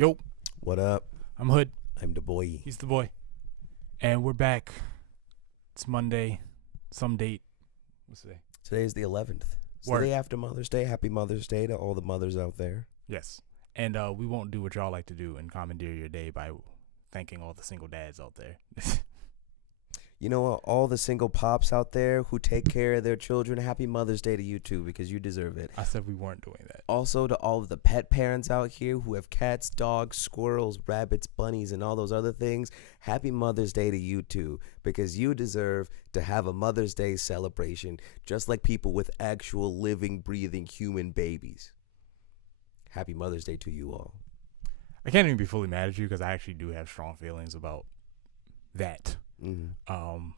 Yo, What up? I'm Hood. I'm the boy. He's the boy. And we're back. It's Monday. Some date. What's today? Today is the 11th. It's Word. the day after Mother's Day. Happy Mother's Day to all the mothers out there. Yes. And we won't do what y'all like to do and commandeer your day by thanking all the single dads out there. You know what? All the single pops out there who take care of their children, happy Mother's Day to you too, because you deserve it. I said we weren't doing that. Also to all of the pet parents out here who have cats, dogs, squirrels, rabbits, bunnies, and all those other things, happy Mother's Day to you too, because you deserve to have a Mother's Day celebration just like people with actual living, breathing human babies. Happy Mother's Day to you all. I can't even be fully mad at you because I actually do have strong feelings about that. Mm-hmm.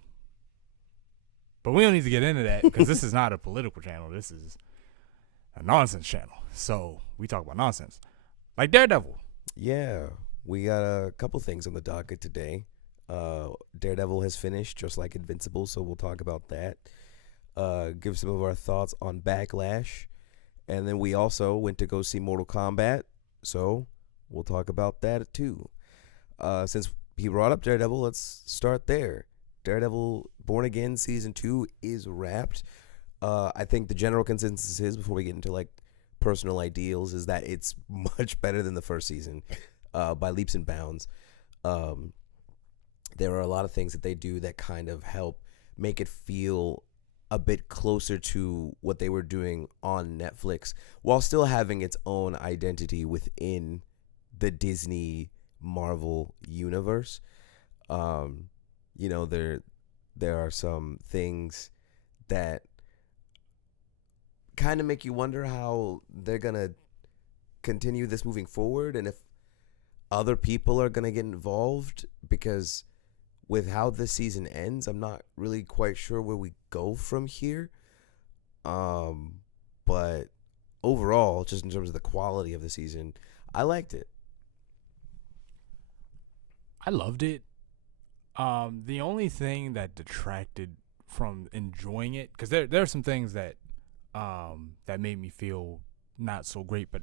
But we don't need to get into that because this is not a political channel. This is a nonsense channel. So we talk about nonsense. Like Daredevil. Yeah, we got a couple things on the docket today. Daredevil has finished, just like Invincible, so we'll talk about that. Give some of our thoughts on Backlash. And then we also went to go see Mortal Kombat, so we'll talk about that too. Since he brought up Daredevil, let's start there. Daredevil Born Again Season 2 is wrapped. I think the general consensus is, before we get into like personal ideals, is that it's much better than the first season by leaps and bounds. There are a lot of things that they do that kind of help make it feel a bit closer to what they were doing on Netflix while still having its own identity within the Disney Marvel universe. There are some things that kind of make you wonder how they're gonna continue this moving forward, and if other people are gonna get involved, because with how this season ends, I'm not really quite sure where we go from here. But overall, just in terms of the quality of the season, I liked it. I loved it. The only thing that detracted from enjoying it, because there are some things that that made me feel not so great, but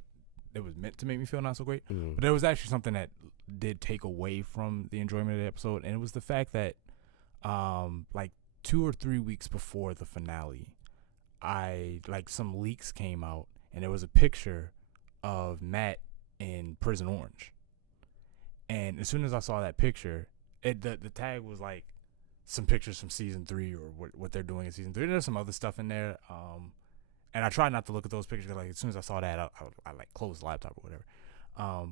it was meant to make me feel not so great. But there was actually something that did take away from the enjoyment of the episode, and it was the fact that like 2 or 3 weeks before the finale, some leaks came out, and there was a picture of Matt in Prison Orange. And as soon as I saw that picture, the tag was like some pictures from season 3 or what they're doing in season 3. There's some other stuff in there. And I tried not to look at those pictures. Like as soon as I saw that, I like closed the laptop or whatever.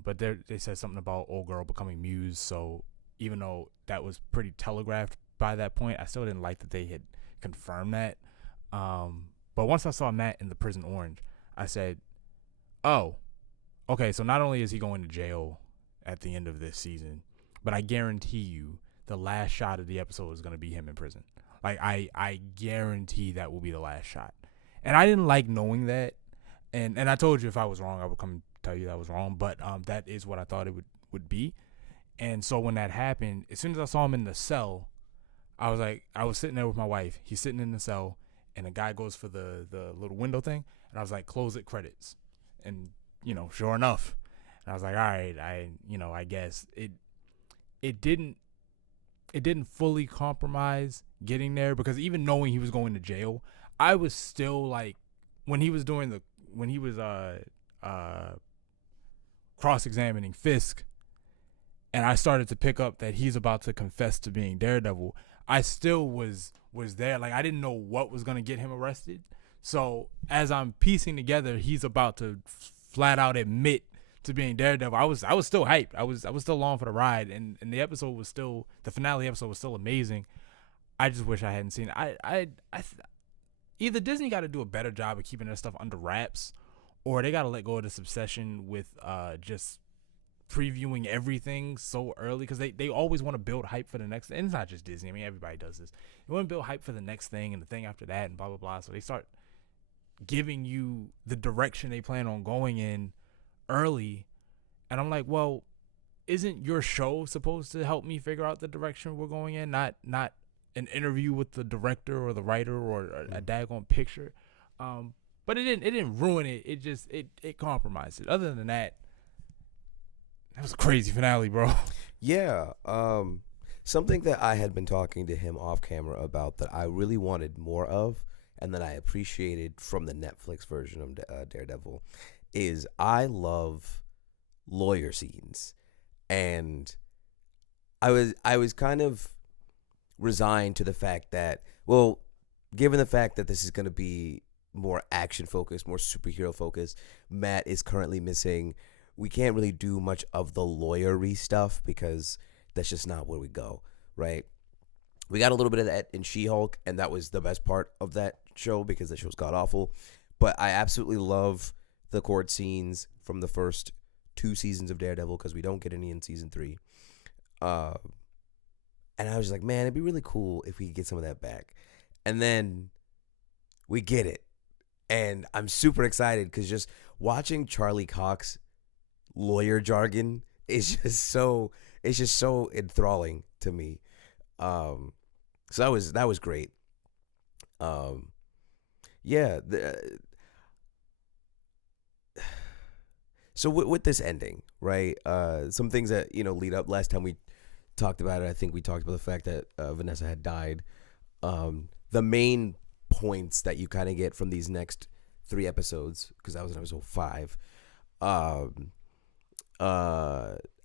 But they said something about old girl becoming Muse. So even though that was pretty telegraphed by that point, I still didn't like that they had confirmed that. But once I saw Matt in the Prison Orange, I said, oh, okay. So not only is he going to jail at the end of this season, but I guarantee you the last shot of the episode is going to be him in prison. Like I guarantee that will be the last shot. And I didn't like knowing that. And I told you if I was wrong, I would come tell you that I was wrong. But that is what I thought it would be. And so when that happened, as soon as I saw him in the cell, I was sitting there with my wife. He's sitting in the cell, and the guy goes for the little window thing. And I was like, close it, credits. And, sure enough. And I was like, all right, I guess it didn't fully compromise getting there, because even knowing he was going to jail, I was still like, when he was cross-examining Fisk, and I started to pick up that he's about to confess to being Daredevil, I still was there. Like, I didn't know what was going to get him arrested. So as I'm piecing together, he's about to flat out admit to being Daredevil, I was still hyped. I was still along for the ride, and the finale episode was still amazing. I just wish I hadn't seen it. Either Disney got to do a better job of keeping their stuff under wraps, or they got to let go of this obsession with just previewing everything so early, because they always want to build hype for the next thing. And it's not just Disney. I mean, everybody does this. They want to build hype for the next thing and the thing after that and blah, blah, blah. So they start giving you the direction they plan on going in early. And I'm like, well, isn't your show supposed to help me figure out the direction we're going in? Not an interview with the director or the writer or a daggone picture. But it didn't ruin it. It just it compromised it. Other than that, was a crazy finale, bro. Yeah. Something that I had been talking to him off camera about that I really wanted more of, and that I appreciated from the Netflix version of Daredevil, is I love lawyer scenes, and I was kind of resigned to the fact that, well, given the fact that this is going to be more action focused, more superhero focused, Matt is currently missing. We can't really do much of the lawyery stuff because that's just not where we go, right? We got a little bit of that in She-Hulk, and that was the best part of that show because the show's god awful. But I absolutely love the court scenes from the first 2 seasons of Daredevil because we don't get any in season 3. Uh, and I was just like, man, it'd be really cool if we could get some of that back. And then we get it. And I'm super excited because just watching Charlie Cox lawyer jargon is just so enthralling to me. So that was great. Um, yeah. So with this ending, right? Some things that lead up. Last time we talked about it, I think we talked about the fact that Vanessa had died. The main points that you kind of get from these next 3 episodes, because that was in episode 5.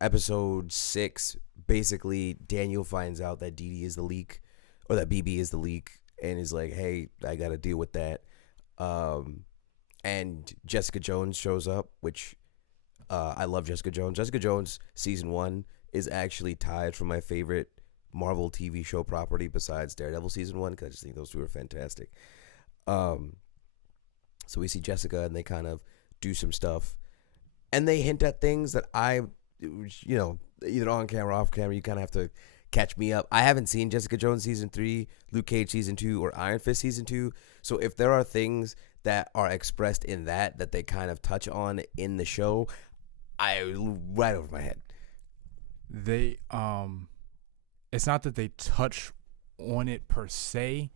Episode 6, basically Daniel finds out that Dee Dee is the leak, or that BB is the leak, and is like, hey, I gotta deal with that. And Jessica Jones shows up, which I love Jessica Jones. Jessica Jones season 1 is actually tied for my favorite Marvel TV show property besides Daredevil season 1, because I just think those two are fantastic. So we see Jessica, and they kind of do some stuff, and they hint at things that either on camera, off camera, you kind of have to catch me up. I haven't seen Jessica Jones season 3, Luke Cage season 2, or Iron Fist season 2. So if there are things that are expressed in that they kind of touch on in the show, right over my head. They it's not that they touch on it per se.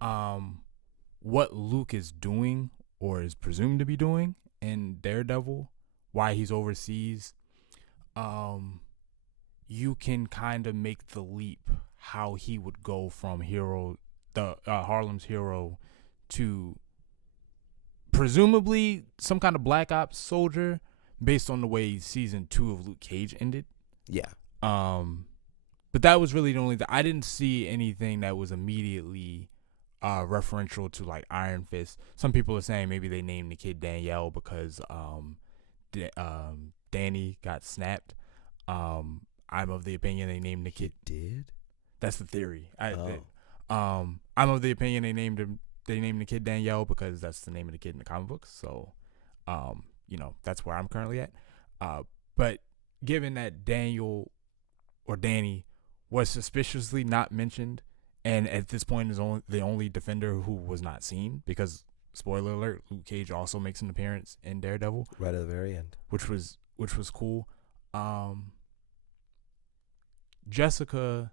What Luke is doing, or is presumed to be doing, in Daredevil, why he's overseas, you can kind of make the leap how he would go from Harlem's hero to presumably some kind of black ops soldier, based on the way season 2 of Luke Cage ended. Yeah. But that was really the only thing. I didn't see anything that was immediately referential to like Iron Fist. Some people are saying maybe they named the kid Danielle because Danny got snapped. I'm of the opinion they named the kid. Did? That's the theory. I'm of the opinion they named the kid Danielle because that's the name of the kid in the comic books. So, that's where I'm currently at. But given that Daniel or Danny was suspiciously not mentioned, and at this point is the only defender who was not seen, because spoiler alert, Luke Cage also makes an appearance in Daredevil right at the very end, which was cool. Jessica,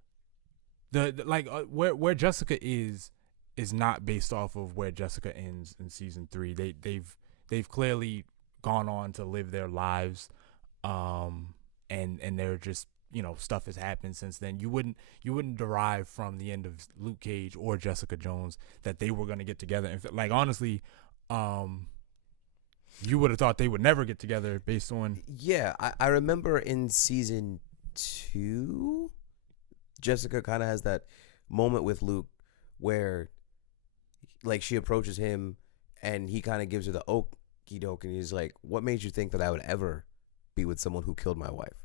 where Jessica is not based off of where Jessica ends in season 3. They've clearly gone on to live their lives, and they're just, stuff has happened since then. You wouldn't derive from the end of Luke Cage or Jessica Jones that they were gonna get together. In fact, honestly, you would have thought they would never get together based on. Yeah, I remember in season 2, Jessica kind of has that moment with Luke where, like, she approaches him and he kind of gives her the okie doke, and he's like, "What made you think that I would ever be with someone who killed my wife?"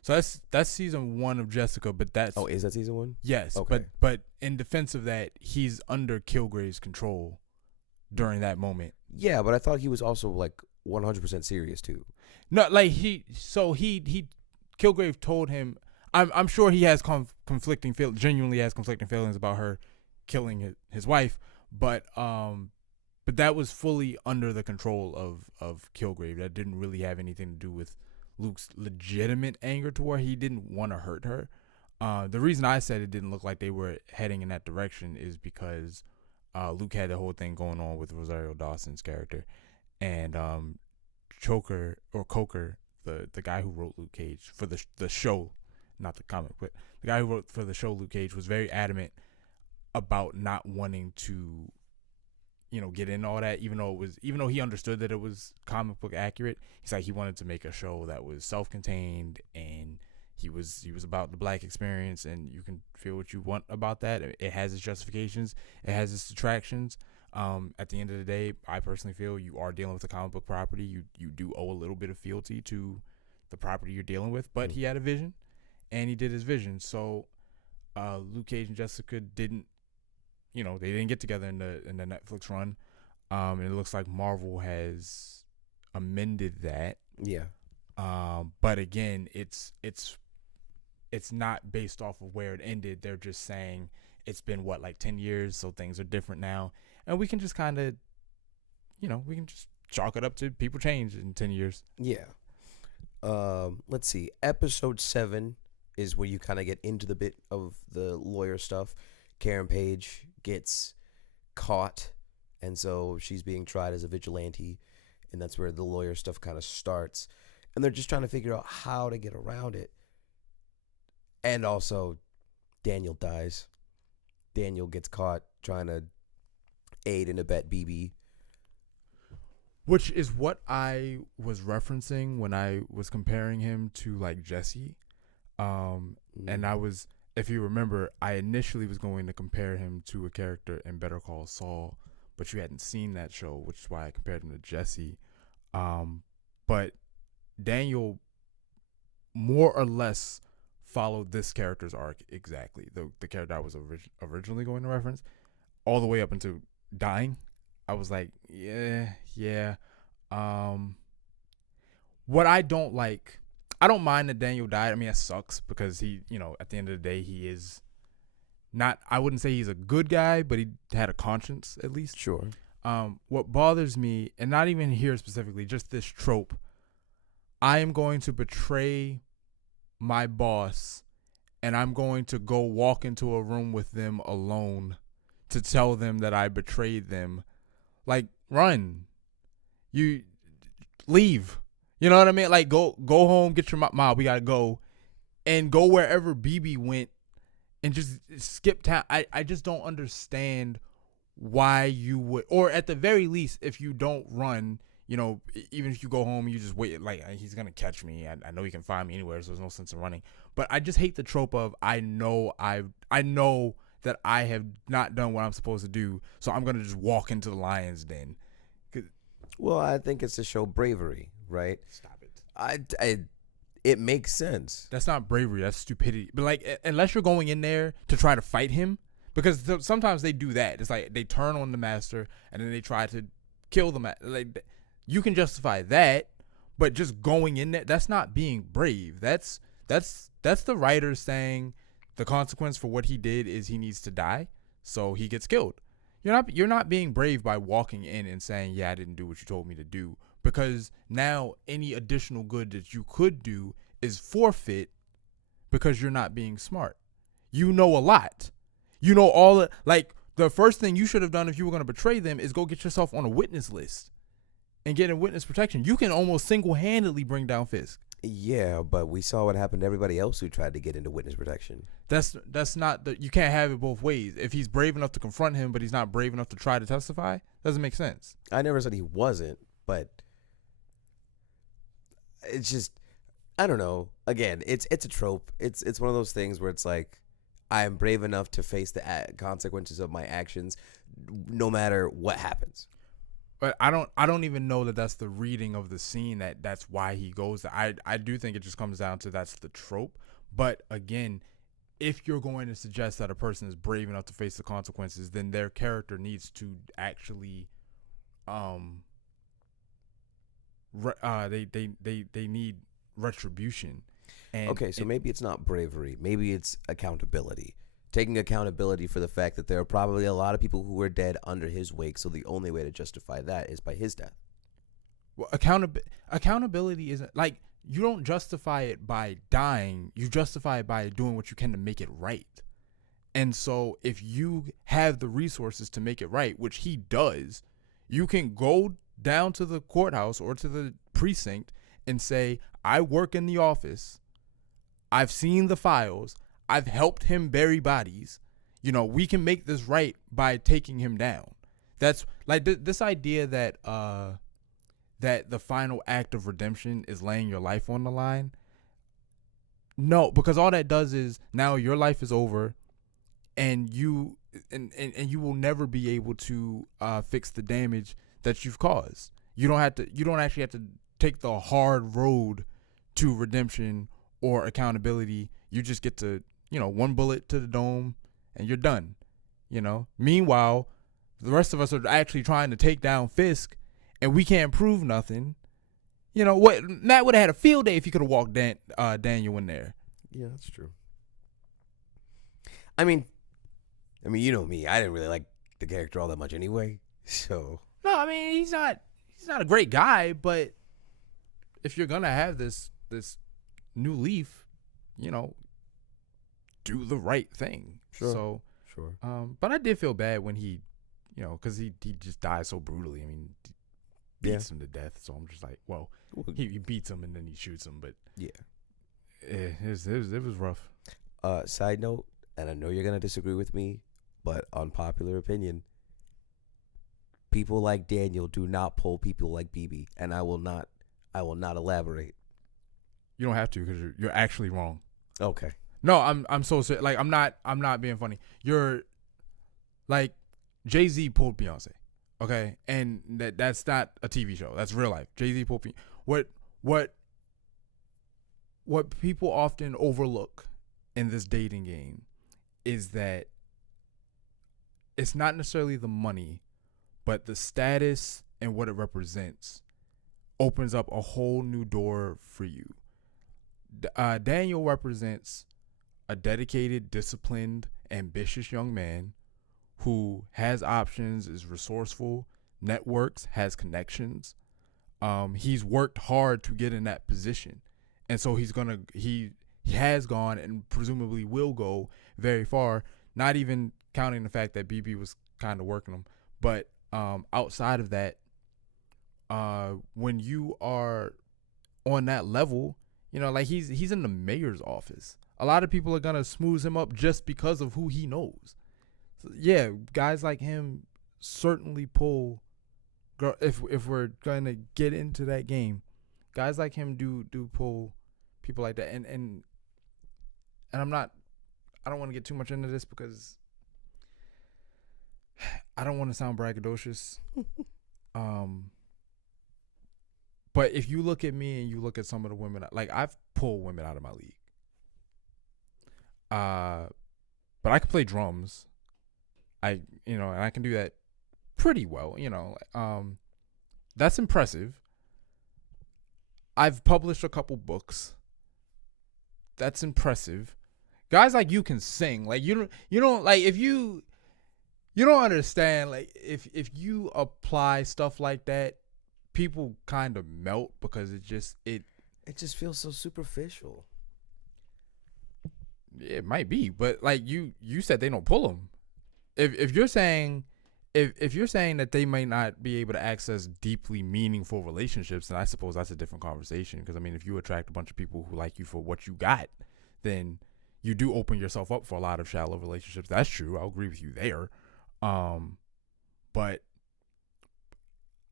So that's season 1 of Jessica, but that's is that season 1? Yes, okay. But in defense of that, he's under Kilgrave's control during that moment. Yeah, but I thought he was also like 100% serious too. No, like Kilgrave told him. I'm sure he has genuinely has conflicting feelings about her killing his wife, but that was fully under the control of Kilgrave. That didn't really have anything to do with Luke's legitimate anger to her. He didn't want to hurt her. The reason I said it didn't look like they were heading in that direction is because Luke had the whole thing going on with Rosario Dawson's character, and Coker, the guy who wrote Luke Cage for the show, not the comic, but the guy who wrote for the show Luke Cage was very adamant about not wanting to, get in all that, even though he understood that it was comic book accurate. He's like, he wanted to make a show that was self-contained, and he was about the black experience, and you can feel what you want about that. It has its justifications, it has its detractions. At the end of the day, I personally feel you are dealing with a comic book property. You do owe a little bit of fealty to the property you're dealing with, but he had a vision, and he did his vision. So Luke Cage and Jessica didn't, they didn't get together in the Netflix run. And it looks like Marvel has amended that. Yeah. But again, it's not based off of where it ended. They're just saying it's been 10 years, so things are different now. And we can just kind of, we can just chalk it up to people change in 10 years. Yeah. Let's see. Episode 7 is where you kind of get into the bit of the lawyer stuff. Karen Page gets caught, and so she's being tried as a vigilante, and that's where the lawyer stuff kind of starts. And they're just trying to figure out how to get around it. And also, Daniel dies. Daniel gets caught trying to aid and abet BB. Which is what I was referencing when I was comparing him to Jesse. And I was, if you remember, I initially was going to compare him to a character in Better Call Saul, but you hadn't seen that show, which is why I compared him to Jesse. But Daniel more or less followed this character's arc exactly. The character I was originally going to reference, all the way up until dying. I was like, yeah. What I don't like, I don't mind that Daniel died. I mean, that sucks because he, at the end of the day, he is not, I wouldn't say he's a good guy, but he had a conscience at least. Sure. What bothers me, and not even here specifically, just this trope, I am going to betray my boss, and I'm going to go walk into a room with them alone to tell them that I betrayed them. Run. You leave. You know what I mean? Go home, get your mom, we gotta go, and go wherever BB went, and just skip town. I just don't understand why you would, or at the very least, if you don't run, even if you go home, you just wait. He's gonna catch me. I know he can find me anywhere, so there's no sense in running. But I just hate the trope of I know that I have not done what I'm supposed to do, so I'm gonna just walk into the lion's den. Well, I think it's to show bravery, right? Stop it. It makes sense. That's not bravery. That's stupidity. But unless you're going in there to try to fight him, because sometimes they do that. It's like they turn on the master and then they try to kill the master. You can justify that, but just going in there, that's not being brave. That's the writer saying the consequence for what he did is he needs to die, so he gets killed. You're not being brave by walking in and saying, yeah, I didn't do what you told me to do, because now any additional good that you could do is forfeit because you're not being smart. You know a lot. You know all the first thing you should have done if you were going to betray them is go get yourself on a witness list and get in witness protection. You can almost single-handedly bring down Fisk. Yeah, but we saw what happened to everybody else who tried to get into witness protection. That's not you can't have it both ways. If he's brave enough to confront him, but he's not brave enough to try to testify, doesn't make sense. I never said he wasn't, but it's just, I don't know. Again, it's a trope. It's one of those things where it's like, I am brave enough to face the consequences of my actions, no matter what happens. But I don't even know that that's the reading of the scene, that's why he goes there. I do think it just comes down to that's the trope. But again, if you're going to suggest that a person is brave enough to face the consequences, then their character needs to actually they need retribution. And okay, so maybe it's not bravery. Maybe it's accountability. Taking accountability for the fact that there are probably a lot of people who were dead under his wake, so the only way to justify that is by his death. Well, accountability isn't you don't justify it by dying. You justify it by doing what you can to make it right. And so if you have the resources to make it right, which he does, you can go down to the courthouse or to the precinct and say, I work in the office. I've seen the files. I've helped him bury bodies. We can make this right by taking him down. That's like this idea that that the final act of redemption is laying your life on the line. No, because all that does is now your life is over, and you and you will never be able to fix the damage that you've caused. You don't have to. You don't actually have to take the hard road to redemption or accountability. You just get to, one bullet to the dome, and you're done. Meanwhile, the rest of us are actually trying to take down Fisk, and we can't prove nothing. What Matt would have had a field day if he could have walked Daniel in there. Yeah, that's true. I mean, you know me. I didn't really like the character all that much anyway. So no, I mean he's not a great guy, but if you're gonna have this new leaf, do the right thing. Sure. So sure. But I did feel bad when he, because he just died so brutally. I mean, beats him to death. So I'm just like, well, he beats him and then he shoots him. But yeah, it was rough. Side note, and I know you're gonna disagree with me, but unpopular opinion: people like Daniel do not pull people like BB, and I will not elaborate. You don't have to, because you're actually wrong. Okay. No, I'm so serious. Like I'm not being funny. You're like Jay-Z pulled Beyonce, okay, and that's not a TV show. That's real life. Jay-Z pulled what people often overlook in this dating game is that it's not necessarily the money, but the status and what it represents opens up a whole new door for you. Daniel represents a dedicated, disciplined, ambitious young man who has options, is resourceful, networks, has connections. He's worked hard to get in that position. And so he has gone and presumably will go very far, not even counting the fact that BB was kind of working him. But outside of that, when you are on that level, like he's in the mayor's office. A lot of people are gonna smooth him up just because of who he knows. So, yeah, guys like him certainly pull. If we're gonna get into that game, guys like him do pull people like that. And I don't want to get too much into this because I don't want to sound braggadocious. But if you look at me and you look at some of the women, like I've pulled women out of my league. But I can play drums. And I can do that pretty well, that's impressive. I've published a couple books. That's impressive. Guys like you can sing. Like you don't like if you don't understand, like if you apply stuff like that, people kind of melt because it just feels so superficial. It might be, but like you said they don't pull them. If you're saying that they might not be able to access deeply meaningful relationships, then I suppose that's a different conversation. Because I mean, if you attract a bunch of people who like you for what you got, then you do open yourself up for a lot of shallow relationships. That's true. I'll agree with you there. But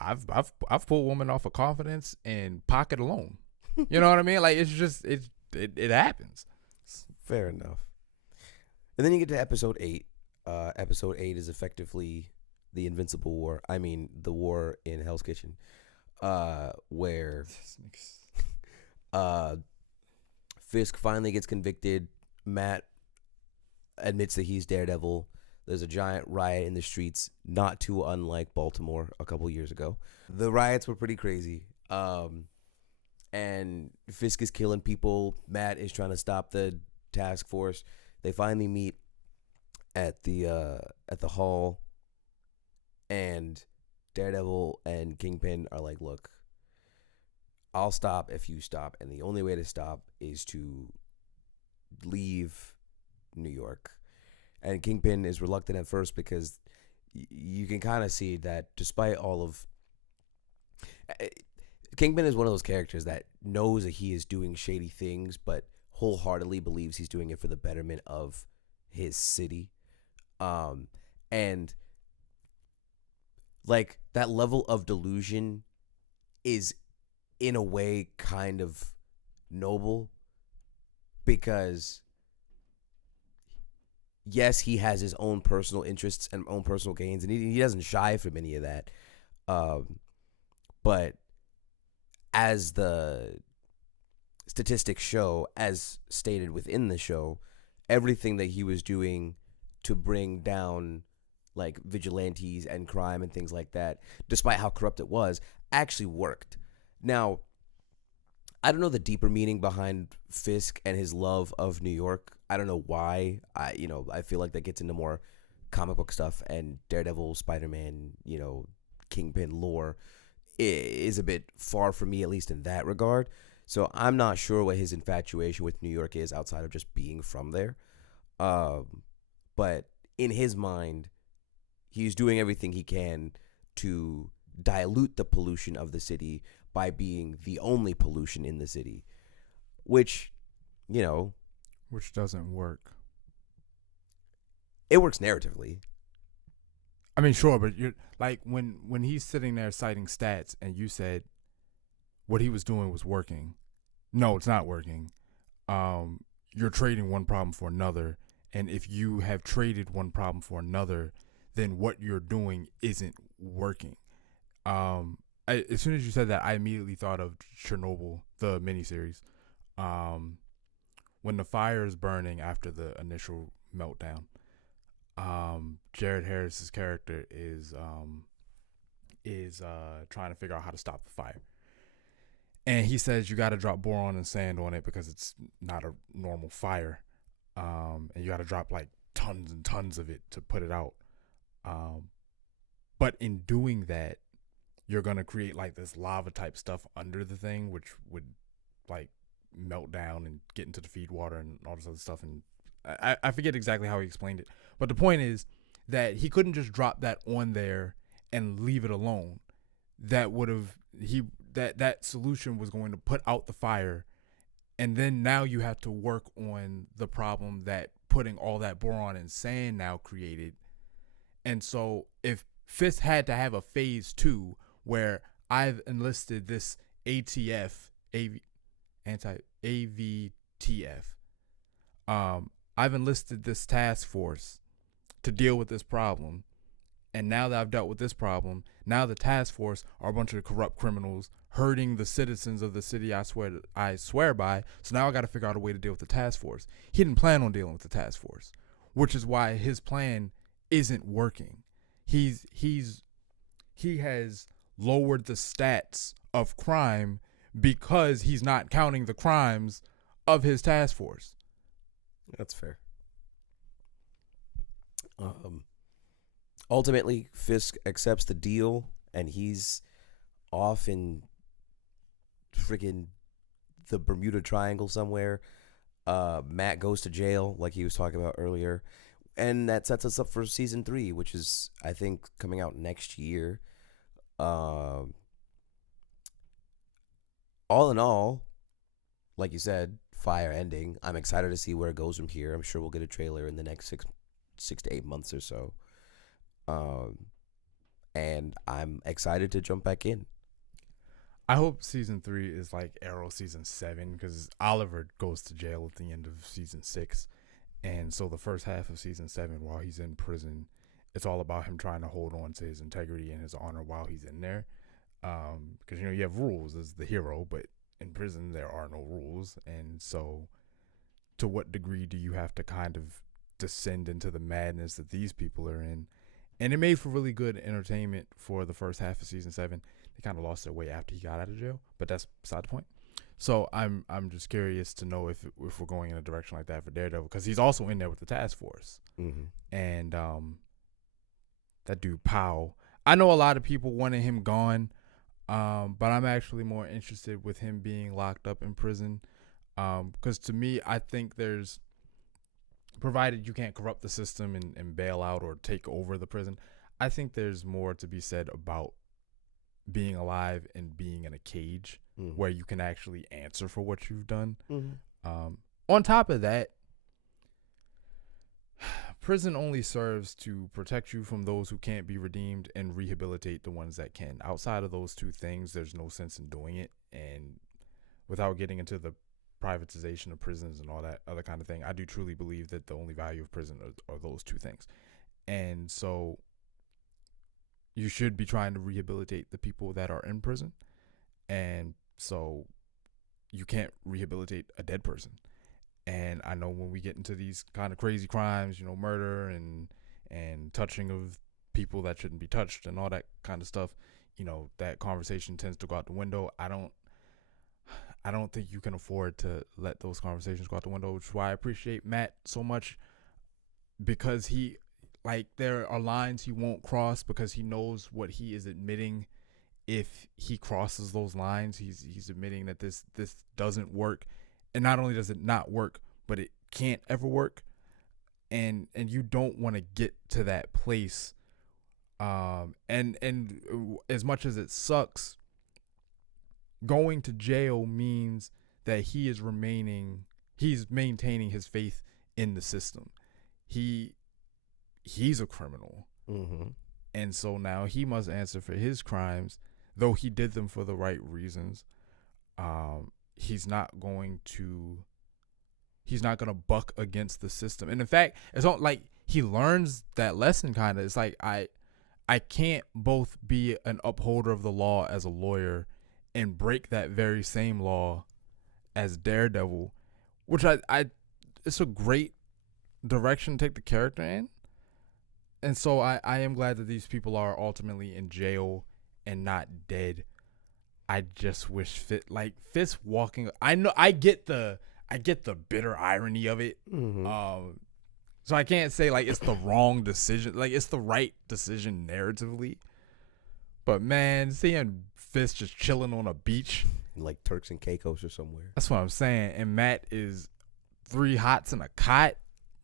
I've pulled women off of confidence and pocket alone. You know what I mean? Like it's just it happens. Fair enough. And then you get to episode 8. Episode 8 is effectively the Invincible War. I mean, the war in Hell's Kitchen, where Fisk finally gets convicted. Matt admits that he's Daredevil. There's a giant riot in the streets, not too unlike Baltimore a couple years ago. The riots were pretty crazy. And Fisk is killing people. Matt is trying to stop the task force. They finally meet at the hall, and Daredevil and Kingpin are like, look, I'll stop if you stop, and the only way to stop is to leave New York. And Kingpin is reluctant at first because you can kind of see that despite all of Kingpin is one of those characters that knows that he is doing shady things, but wholeheartedly believes he's doing it for the betterment of his city. Um, and like that level of delusion is, in a way, kind of noble because yes, he has his own personal interests and own personal gains, and he doesn't shy from any of that. Um, but as the statistics show, as stated within the show, everything that he was doing to bring down like vigilantes and crime and things like that, despite how corrupt it was, actually worked. Now, I don't know the deeper meaning behind Fisk and his love of New York. I don't know why. I feel like that gets into more comic book stuff, and Daredevil, Spider-Man, Kingpin lore is a bit far from me, at least in that regard. So I'm not sure what his infatuation with New York is outside of just being from there. But in his mind, he's doing everything he can to dilute the pollution of the city by being the only pollution in the city, which, you know, which doesn't work. it works narratively. I mean, sure, but you're like when he's sitting there citing stats, and you said what he was doing was working. No, it's not working. You're trading one problem for another, and if you have traded one problem for another, then what you're doing isn't working. As soon as you said that, I immediately thought of Chernobyl, the miniseries. Um, when the fire is burning after the initial meltdown, Jared Harris's character is trying to figure out how to stop the fire. And he says you got to drop boron and sand on it because it's not a normal fire. And you got to drop like tons and tons of it to put it out. But in doing that, you're going to create like this lava type stuff under the thing, which would like melt down and get into the feed water and all this other stuff. And I forget exactly how he explained it. But the point is that he couldn't just drop that on there and leave it alone. That would have that solution was going to put out the fire, and then now you have to work on the problem that putting all that boron and sand now created. And so if Fisk had to have a phase 2 where I've enlisted this ATF anti AVTF, I've enlisted this task force to deal with this problem. And now that I've dealt with this problem, now the task force are a bunch of corrupt criminals hurting the citizens of the city I swear by. So now I got to figure out a way to deal with the task force. He didn't plan on dealing with the task force, which is why his plan isn't working. He has lowered the stats of crime because he's not counting the crimes of his task force. That's fair. Ultimately, Fisk accepts the deal, and he's off in freaking the Bermuda Triangle somewhere. Matt goes to jail, like he was talking about earlier, and that sets us up for season 3, which is, I think, coming out next year. All in all, like you said, fire ending. I'm excited to see where it goes from here. I'm sure we'll get a trailer in the next six to 8 months or so. And I'm excited to jump back in. I hope season 3 is like Arrow season 7, because Oliver goes to jail at the end of season 6. And so the first half of season 7, while he's in prison, it's all about him trying to hold on to his integrity and his honor while he's in there. Because, you have rules as the hero, but in prison there are no rules. And so to what degree do you have to kind of descend into the madness that these people are in? And it made for really good entertainment for the first half of season 7. They kind of lost their way after he got out of jail, but that's beside the point. So I'm just curious to know if we're going in a direction like that for Daredevil, because he's also in there with the task force. Mm-hmm. And that dude Powell, I know a lot of people wanted him gone, but I'm actually more interested with him being locked up in prison, because to me, I think there's, provided you can't corrupt the system and bail out or take over the prison, I think there's more to be said about being alive and being in a cage Mm-hmm. where you can actually answer for what you've done. Mm-hmm. On top of that, prison only serves to protect you from those who can't be redeemed and rehabilitate the ones that can. Outside of those two things, there's no sense in doing it. And without getting into the privatization of prisons and all that other kind of thing, I do truly believe that the only value of prison are those two things. And so you should be trying to rehabilitate the people that are in prison. And so you can't rehabilitate a dead person. And I know when we get into these kind of crazy crimes, murder and touching of people that shouldn't be touched and all that kind of stuff, that conversation tends to go out the window. I don't think you can afford to let those conversations go out the window, which is why I appreciate Matt so much, because there are lines he won't cross because he knows what he is admitting. If he crosses those lines, he's admitting that this doesn't work. And not only does it not work, but it can't ever work. And you don't want to get to that place. And as much as it sucks, going to jail means that he's maintaining his faith in the system. He's a criminal. Mm-hmm. And so now he must answer for his crimes, though he did them for the right reasons. He's not going to buck against the system. And in fact, it's not like he learns that lesson kind of. It's like I can't both be an upholder of the law as a lawyer and break that very same law as Daredevil, which I it's a great direction to take the character in. And so I am glad that these people are ultimately in jail and not dead. I just wish Fist walking. I get the bitter irony of it. Mm-hmm. So I can't say it's the wrong decision. It's the right decision narratively. But man, seeing Fist just chilling on a beach, Like Turks and Caicos or somewhere. that's what I'm saying. And Matt is 3 hots in a cot.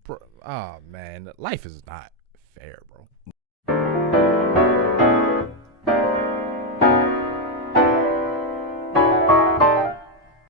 Bro, oh man, life is not fair, bro.